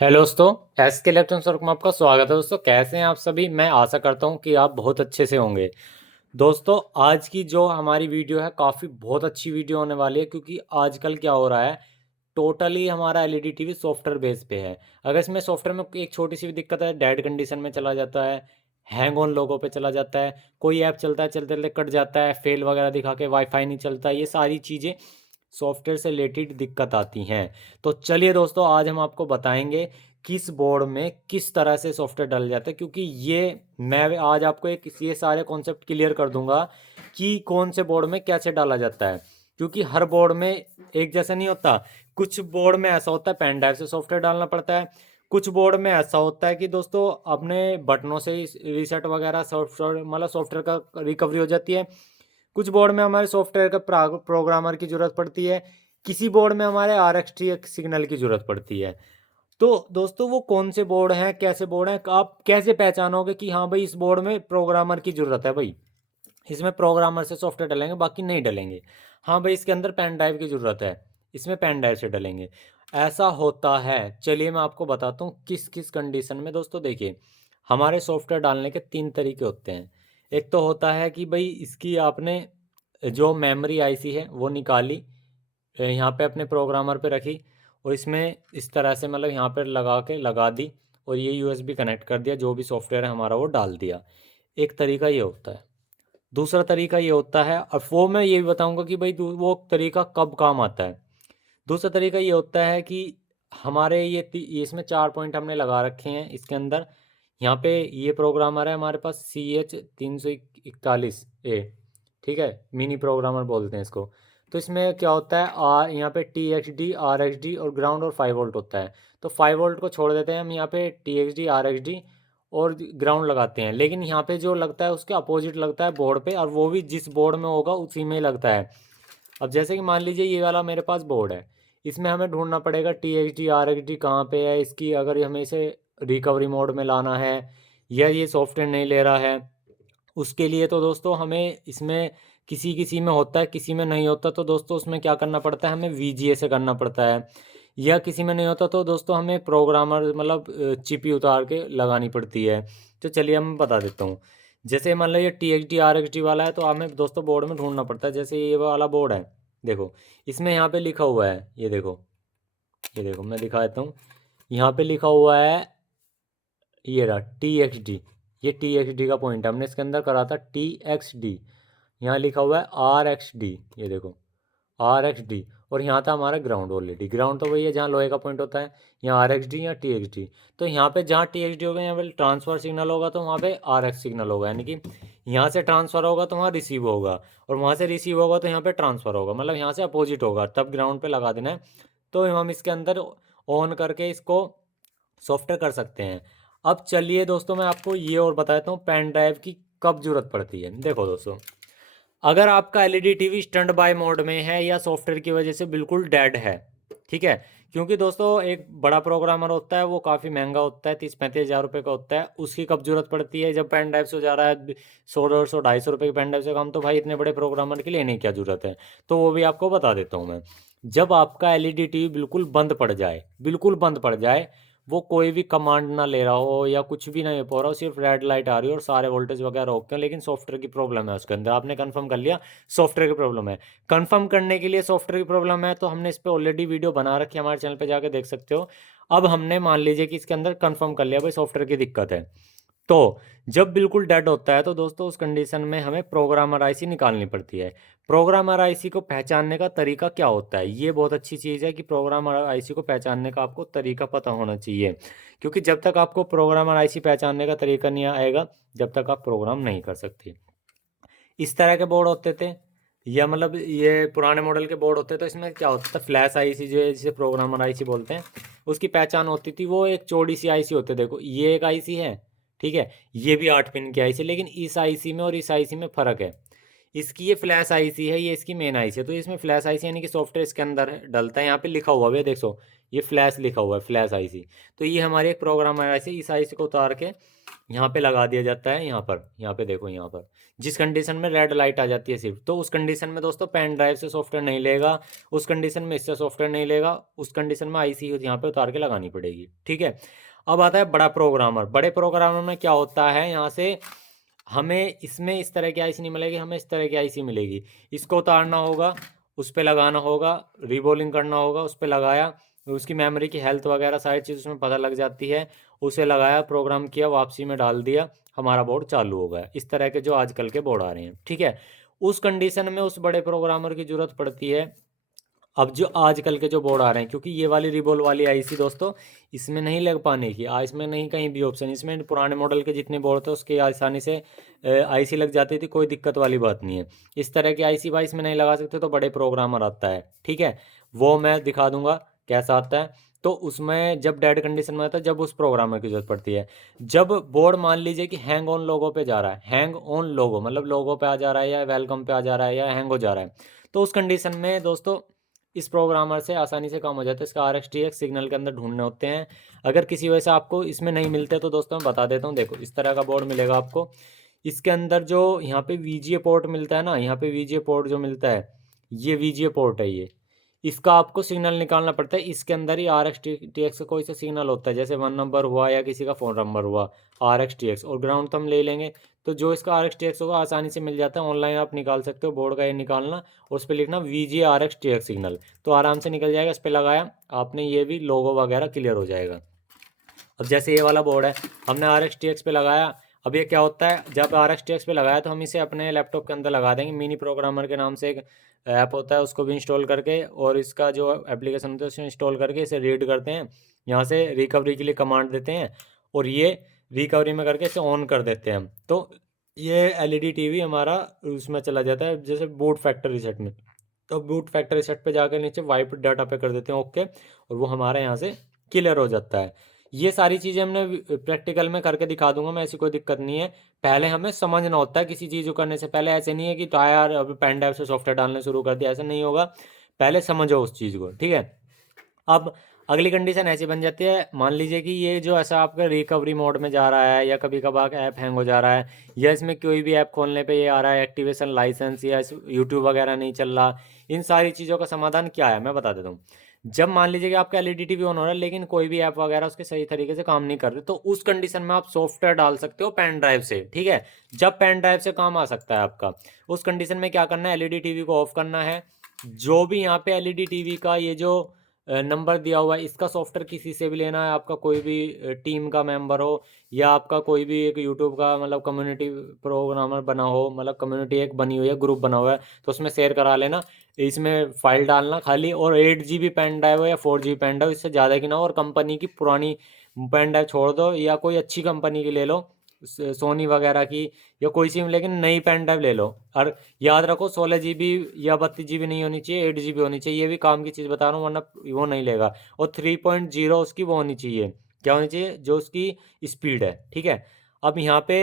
Hello दोस्तों। S के electronics work में आपका स्वागत है। दोस्तों कैसे हैं आप सभी। मैं आशा करता हूं कि आप बहुत अच्छे से होंगे। दोस्तों आज की जो हमारी वीडियो है काफ़ी बहुत अच्छी वीडियो होने वाली है, क्योंकि आजकल क्या हो रहा है, टोटली हमारा एलईडी टीवी सॉफ्टवेयर बेस पे है। अगर इसमें सॉफ्टवेयर में एक छोटी सी भी दिक्कत है, डेड कंडीशन में चला जाता है, हैंग ऑन लोगों पे चला जाता है, कोई ऐप चलता है चलते चलते कट जाता है, फेल वगैरह दिखा के वाईफाई नहीं चलता, ये सारी चीज़ें सॉफ्टवेयर से रिलेटेड दिक्कत आती हैं। तो चलिए दोस्तों, आज हम आपको बताएंगे किस बोर्ड में किस तरह से सॉफ्टवेयर डाला जाता है, क्योंकि ये मैं आज आपको एक ये सारे कॉन्सेप्ट क्लियर कर दूंगा कि कौन से बोर्ड में कैसे डाला जाता है। क्योंकि हर बोर्ड में एक जैसा नहीं होता। कुछ बोर्ड में ऐसा होता है पेन ड्राइव से सॉफ्टवेयर डालना पड़ता है। कुछ बोर्ड में ऐसा होता है कि दोस्तों अपने बटनों से ही रीसेट वगैरह सॉफ्टवेयर मतलब सॉफ्टवेयर का रिकवरी हो जाती है। कुछ बोर्ड में हमारे सॉफ्टवेयर का प्रोग्रामर की ज़रूरत पड़ती है। किसी बोर्ड में हमारे आर एक्स टी सिग्नल की ज़रूरत पड़ती है। तो दोस्तों वो कौन से बोर्ड हैं, कैसे बोर्ड हैं, आप कैसे पहचानोगे कि हाँ भाई इस बोर्ड में प्रोग्रामर की ज़रूरत है, भाई इसमें प्रोग्रामर से सॉफ्टवेयर डलेंगे बाकी नहीं डलेंगे। हाँ भाई इसके अंदर पेन ड्राइव की ज़रूरत है, इसमें पेन ड्राइव से डलेंगे। ऐसा होता है। चलिए मैं आपको बताता हूँ किस किस कंडीशन में। दोस्तों देखिए, हमारे सॉफ्टवेयर डालने के तीन तरीके होते हैं। एक तो होता है कि भाई इसकी आपने जो मेमोरी आईसी है वो निकाली, यहाँ पे अपने प्रोग्रामर पे रखी, और इसमें इस तरह से मतलब यहाँ पर लगा के लगा दी, और ये यूएसबी कनेक्ट कर दिया, जो भी सॉफ्टवेयर है हमारा वो डाल दिया। एक तरीका ये होता है। दूसरा तरीका ये होता है, और वो मैं ये भी बताऊंगा कि भाई वो तरीका कब काम आता है। दूसरा तरीका ये होता है कि हमारे ये इसमें 4 पॉइंट हमने लगा रखे हैं इसके अंदर। यहाँ पे ये प्रोग्रामर है हमारे पास CH 341A, ठीक है, मिनी प्रोग्रामर बोलते हैं इसको। तो इसमें क्या होता है, यहाँ पे TXD RXD और ग्राउंड और 5 वोल्ट होता है। तो 5 वोल्ट को छोड़ देते हैं हम, यहाँ पे TXD RXD और ग्राउंड लगाते हैं। लेकिन यहाँ पे जो लगता है उसके अपोजिट लगता है बोर्ड पे, और वो भी जिस बोर्ड में होगा उसी में ही लगता है। अब जैसे कि मान लीजिए ये वाला मेरे पास बोर्ड है, इसमें हमें ढूंढना पड़ेगा TXD RXD कहाँ पे है इसकी, अगर हमें इसे रिकवरी मोड में लाना है या ये सॉफ्टवेयर नहीं ले रहा है उसके लिए। तो दोस्तों हमें इसमें किसी किसी में होता है, किसी में नहीं होता। तो दोस्तों उसमें क्या करना पड़ता है, हमें VGA से करना पड़ता है। या किसी में नहीं होता तो दोस्तों हमें प्रोग्रामर मतलब चिपी उतार के लगानी पड़ती है। तो चलिए मैं बता देता हूँ। जैसे मान लो ये TXD RXD वाला है, तो हमें दोस्तों बोर्ड में ढूंढना पड़ता है। जैसे ये वाला बोर्ड है, देखो इसमें यहाँ पे लिखा हुआ है, ये देखो मैं दिखा देता हूँ। यहाँ पे लिखा हुआ है, ये रहा TXD। ये TXD का पॉइंट है, हमने इसके अंदर करा था TXD। यहाँ लिखा हुआ है RXD, ये देखो RXD। और यहाँ था हमारा ग्राउंड, ऑलरेडी ग्राउंड तो वही है जहाँ लोहे का पॉइंट होता है। यहाँ RXD या TXD। तो यहाँ पे जहाँ TXD होगा यहाँ पे ट्रांसफ़र सिग्नल होगा, तो वहाँ पे RX सिग्नल होगा, यानी कि यहाँ से ट्रांसफ़र होगा तो वहाँ रिसीव होगा, और वहाँ से रिसीव होगा तो यहाँ पे ट्रांसफ़र होगा, मतलब यहाँ से अपोजिट होगा, तब ग्राउंड पे लगा देना है। तो हम इसके अंदर ऑन करके इसको सॉफ्टवेयर कर सकते हैं। अब चलिए दोस्तों मैं आपको ये और बता देता हूँ पेन ड्राइव की कब ज़रूरत पड़ती है। देखो दोस्तों, अगर आपका LED TV stand by mode में है या सॉफ्टवेयर की वजह से बिल्कुल डेड है, ठीक है, क्योंकि दोस्तों एक बड़ा प्रोग्रामर होता है वो काफ़ी महंगा होता है, 30-35 हज़ार रुपये का होता है, उसकी कब जरूरत पड़ती है, जब पेन ड्राइव से हो जा रहा है 100-150 250 रुपये की पेन ड्राइव से काम, तो भाई इतने बड़े प्रोग्रामर की लेने की क्या जरूरत है। तो वो भी आपको बता देता हूँ मैं। जब आपका एलईडी टीवी बिल्कुल बंद पड़ जाए, बिल्कुल बंद पड़ जाए, वो कोई भी कमांड ना ले रहा हो या कुछ भी नहीं हो रहा हो, सिर्फ रेड लाइट आ रही हो और सारे वोल्टेज वगैरह ओके हो, लेकिन सॉफ्टवेयर की प्रॉब्लम है उसके अंदर, आपने कंफर्म कर लिया सॉफ्टवेयर की प्रॉब्लम है। कंफर्म करने के लिए सॉफ्टवेयर की प्रॉब्लम है तो हमने इस पर ऑलरेडी वीडियो बना रखी है, हमारे चैनल पे जाके देख सकते हो। अब हमने मान लीजिए कि इसके अंदर कंफर्म कर लिया भाई सॉफ्टवेयर की दिक्कत है। तो जब बिल्कुल डेड होता है तो दोस्तों उस कंडीशन में हमें प्रोग्रामर आईसी निकालनी पड़ती है। प्रोग्रामर आईसी को पहचानने का तरीका क्या होता है, ये बहुत अच्छी चीज़ है कि प्रोग्रामर आईसी को पहचानने का आपको तरीका पता होना चाहिए। क्योंकि जब तक आपको प्रोग्रामर आईसी पहचानने का तरीका नहीं आएगा, जब तक आप प्रोग्राम नहीं कर सकते। इस तरह के बोर्ड होते थे, या मतलब ये पुराने मॉडल के बोर्ड होते, तो इसमें क्या होता था, फ्लैश आईसी जो है जिसे प्रोग्रामर आईसी बोलते हैं, उसकी पहचान होती थी। वो एक चौड़ी सी आईसी होती है, देखो ये एक आईसी है, ठीक है, ये भी 8 पिन की आईसी, लेकिन इस आईसी में और इस आईसी में फ़र्क है। इसकी ये फ्लैश आईसी है, ये इसकी मेन आईसी है। तो इसमें फ्लैश आईसी यानी कि सॉफ्टवेयर इसके अंदर डलता है। यहाँ पे लिखा हुआ है, देखो ये फ्लैश लिखा हुआ है, फ्लैश आईसी। तो ये हमारी एक प्रोग्रामर आईसी, इस आईसी को उतार के यहाँ पे लगा दिया जाता है। यहाँ पे देखो, यहाँ पर जिस कंडीशन में रेड लाइट आ जाती है सिर्फ, तो उस कंडीशन में दोस्तों पेन ड्राइव से सॉफ्टवेयर नहीं लेगा, उस कंडीशन में इससे सॉफ्टवेयर नहीं लेगा, उस कंडीशन में आईसी यहाँ पे उतार के लगानी पड़ेगी। ठीक है। अब आता है बड़ा प्रोग्रामर। बड़े प्रोग्रामर में क्या होता है, यहाँ से हमें इसमें इस तरह की आईसी नहीं मिलेगी, हमें इस तरह की आईसी मिलेगी। इसको उतारना होगा, उस पर लगाना होगा, रीबोलिंग करना होगा, उस पर लगाया, उसकी मेमोरी की हेल्थ वगैरह सारी चीज़ उसमें पता लग जाती है। उसे लगाया, प्रोग्राम किया, वापसी में डाल दिया, हमारा बोर्ड चालू हो गया। इस तरह के जो आजकल के बोर्ड आ रहे हैं। ठीक है। उस कंडीशन में उस बड़े प्रोग्रामर की ज़रूरत पड़ती है। अब जो आजकल के जो बोर्ड आ रहे हैं, क्योंकि ये वाली रिबोल वाली आईसी दोस्तों इसमें नहीं लग पाने की, इसमें नहीं कहीं भी ऑप्शन। इसमें पुराने मॉडल के जितने बोर्ड थे उसके आसानी से आईसी लग जाती थी, कोई दिक्कत वाली बात नहीं है। इस तरह की आईसी भाई इसमें नहीं लगा सकते, तो बड़े प्रोग्रामर आता है। ठीक है, वो मैं दिखा दूंगा कैसा आता है। तो उसमें जब डेड कंडीशन में आता है, जब उस प्रोग्रामर की जरूरत पड़ती है। जब बोर्ड मान लीजिए कि हैंग ऑन लोगो पे जा रहा है, हैंग ऑन लोगो मतलब लोगो पे आ जा रहा है, या वेलकम पे आ जा रहा है, या हैंग हो जा रहा है, तो उस कंडीशन में दोस्तों इस प्रोग्रामर से आसानी से काम हो जाता है। इसका RxTx सिग्नल के अंदर ढूंढने होते हैं। अगर किसी वजह से आपको इसमें नहीं मिलते तो दोस्तों मैं बता देता हूँ। देखो इस तरह का बोर्ड मिलेगा आपको। इसके अंदर जो यहाँ पे VGA पोर्ट मिलता है ना, यहाँ पे VGA पोर्ट जो मिलता है, ये VGA पोर्ट है। ये इसका आपको सिग्नल निकालना पड़ता है। इसके अंदर ही RxTx का कोई सा सिग्नल होता है, जैसे 1 नंबर हुआ या किसी का फ़ोन नंबर हुआ, RxTx। और ग्राउंड तो हम ले लेंगे, तो जो इसका RxTx होगा आसानी से मिल जाता है। ऑनलाइन आप निकाल सकते हो बोर्ड का, ये निकालना और उस पर लिखना VGA RxTx सिग्नल, तो आराम से निकल जाएगा। इस पर लगाया आपने, ये भी लोगो वगैरह क्लियर हो जाएगा। अब जैसे ये वाला बोर्ड है, हमने RxTx पे लगाया। अब ये क्या होता है, जब RxTx पे लगाया तो हम इसे अपने लैपटॉप के अंदर लगा देंगे। मिनी प्रोग्रामर के नाम से एक ऐप होता है, उसको भी इंस्टॉल करके, और इसका जो एप्लीकेशन होता है उसे इंस्टॉल करके इसे रीड करते हैं। यहाँ से रिकवरी के लिए कमांड देते हैं, और ये रिकवरी में करके इसे ऑन कर देते हैं। तो ये LED TV हमारा उसमें चला जाता है, जैसे बूट फैक्ट्री रीसेट में। तो बूट फैक्ट्री रीसेट पे जाकर नीचे वाइप डाटा पे कर देते हैं ओके, और वो हमारा यहाँ से क्लियर हो जाता है। ये सारी चीज़ें हमने प्रैक्टिकल में करके दिखा दूंगा मैं, ऐसी कोई दिक्कत नहीं है। पहले हमें समझना होता है किसी चीज़ को करने से पहले। ऐसे नहीं है कि तो यार अब पेन ड्राइव से सॉफ्टवेयर डालने शुरू कर दिया, ऐसा नहीं होगा। पहले समझो उस चीज़ को। ठीक है। अब अगली कंडीशन ऐसी बन जाती है, मान लीजिए कि ये जो ऐसा आपका रिकवरी मोड में जा रहा है, या कभी कभार ऐप हैंग हो जा रहा है, या इसमें कोई भी ऐप खोलने पे ये आ रहा है एक्टिवेशन लाइसेंस, या यूट्यूब वगैरह नहीं चल रहा। इन सारी चीज़ों का समाधान क्या है मैं बता देता हूँ। जब मान लीजिए कि आपका LED TV ऑन हो रहा है, लेकिन कोई भी ऐप वगैरह उसके सही तरीके से काम नहीं कर रहे, तो उस कंडीशन में आप सॉफ्टवेयर डाल सकते हो पेन ड्राइव से। ठीक है, जब पेन ड्राइव से काम आ सकता है आपका, उस कंडीशन में क्या करना है, LED TV को ऑफ करना है। जो भी यहाँ पे LED TV का ये जो नंबर दिया हुआ है, इसका सॉफ्टवेयर किसी से भी लेना है, आपका कोई भी टीम का मेंबर हो, या आपका कोई भी एक यूट्यूब का मतलब कम्युनिटी प्रोग्रामर बना हो, मतलब कम्युनिटी एक बनी हुई है, ग्रुप बना हुआ है, तो उसमें शेयर करा लेना। इसमें फाइल डालना खाली, और 8 GB पेन ड्राइव हो या 4 GB पेन ड्राइव, इससे ज़्यादा की ना हो। और कंपनी की पुरानी पेन ड्राइव छोड़ दो, या कोई अच्छी कंपनी की ले लो, सोनी वगैरह की, या कोई सी, लेकिन नई पेन ड्राइव ले लो। और याद रखो 16 GB या 32 GB नहीं होनी चाहिए, 8 GB होनी चाहिए। ये भी काम की चीज़ बता रहा हूँ, वरना वो नहीं लेगा। और 3.0 उसकी वो होनी चाहिए, क्या होनी चाहिए, जो उसकी स्पीड है। ठीक है। अब यहाँ पे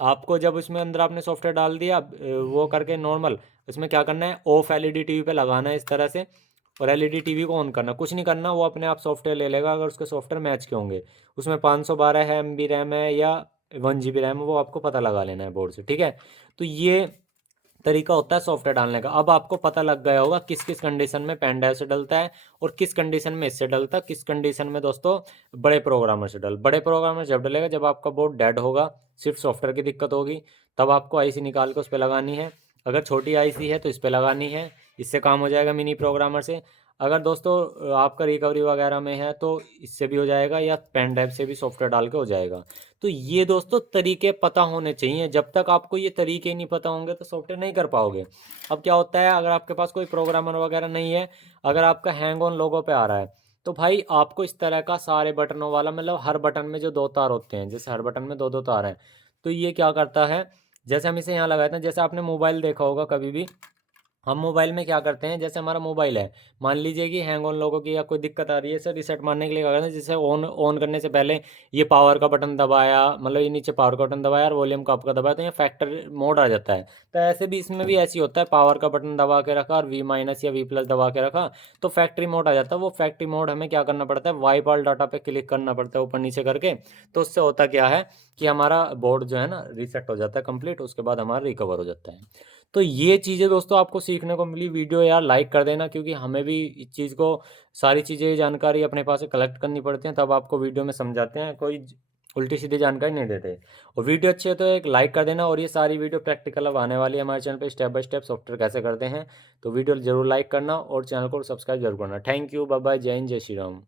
आपको जब उसमें अंदर आपने सॉफ्टवेयर डाल दिया, वो करके नॉर्मल, इसमें क्या करना है, ऑफ LED TV पे लगाना है इस तरह से, और LED TV को ऑन करना। कुछ नहीं करना, वो अपने आप सॉफ्टवेयर ले लेगा अगर उसके सॉफ्टवेयर मैच के होंगे। उसमें 512 MB रैम है या 1 GB रैम, वो आपको पता लगा लेना है बोर्ड से। ठीक है। तो ये तरीका होता है सॉफ्टवेयर डालने का। अब आपको पता लग गया होगा किस किस कंडीशन में पेन ड्राइव से डलता है, और किस कंडीशन में इससे डलता है, किस कंडीशन में दोस्तों बड़े प्रोग्रामर से बड़े प्रोग्रामर जब डलेगा, जब आपका बोर्ड डेड होगा, सिर्फ सॉफ्टवेयर की दिक्कत होगी, तब आपको आईसी निकाल के उस पर लगानी है। अगर छोटी आईसी है तो इस पर लगानी है, इससे काम हो जाएगा मिनी प्रोग्रामर से। अगर दोस्तों आपका रिकवरी वगैरह में है तो इससे भी हो जाएगा, या पेन ड्राइव से भी सॉफ्टवेयर डाल के हो जाएगा। तो ये दोस्तों तरीके पता होने चाहिए। जब तक आपको ये तरीके नहीं पता होंगे तो सॉफ्टवेयर नहीं कर पाओगे। अब क्या होता है, अगर आपके पास कोई प्रोग्रामर वगैरह नहीं है, अगर आपका हैंग ऑन लोगो पे आ रहा है, तो भाई आपको इस तरह का सारे बटनों वाला, मतलब हर बटन में जो 2 तार होते हैं, जैसे हर बटन में 2 2 तार हैं, तो ये क्या करता है, जैसे हम इसे यहाँ लगाते हैं, जैसे आपने मोबाइल देखा होगा कभी भी, हम मोबाइल में क्या करते हैं, जैसे हमारा मोबाइल है, मान लीजिए कि हैंग ऑन लोगों की या कोई दिक्कत आ रही है, इसे रीसेट मारने के लिए क्या करते हैं, जैसे ऑन ऑन करने से पहले ये पावर का बटन दबाया, मतलब ये नीचे पावर का बटन दबाया और वॉल्यूम का आपका दबाया, तो ये फैक्टर मोड आ जाता है। तो ऐसे भी इसमें भी ऐसी होता है, पावर का बटन दबा के रखा और वी माइनस या वी प्लस दबा के रखा तो फैक्ट्री मोड आ जाता है। वो फैक्ट्री मोड हमें क्या करना पड़ता है, वाइप ऑल डाटा पे क्लिक करना पड़ता है ऊपर नीचे करके। तो उससे होता क्या है कि हमारा बोर्ड जो है ना रीसेट हो जाता है कंप्लीट, उसके बाद हमारा रिकवर हो जाता है। तो ये चीज़ें दोस्तों आपको सीखने को मिली। वीडियो यार लाइक कर देना, क्योंकि हमें भी इस चीज़ को सारी चीज़ें जानकारी अपने पास से कलेक्ट करनी पड़ती हैं, तब आपको वीडियो में समझाते हैं, कोई उल्टी सीधी जानकारी नहीं देते। और वीडियो अच्छी है तो एक लाइक कर देना। और ये सारी वीडियो प्रैक्टिकल अब आने वाली है हमारे चैनल पे, स्टेप बाय स्टेप सॉफ्टवेयर कैसे करते हैं। तो वीडियो जरूर लाइक करना और चैनल को सब्सक्राइब जरूर करना। थैंक यू, बाय बाय, जय हिंद, जय श्री राम।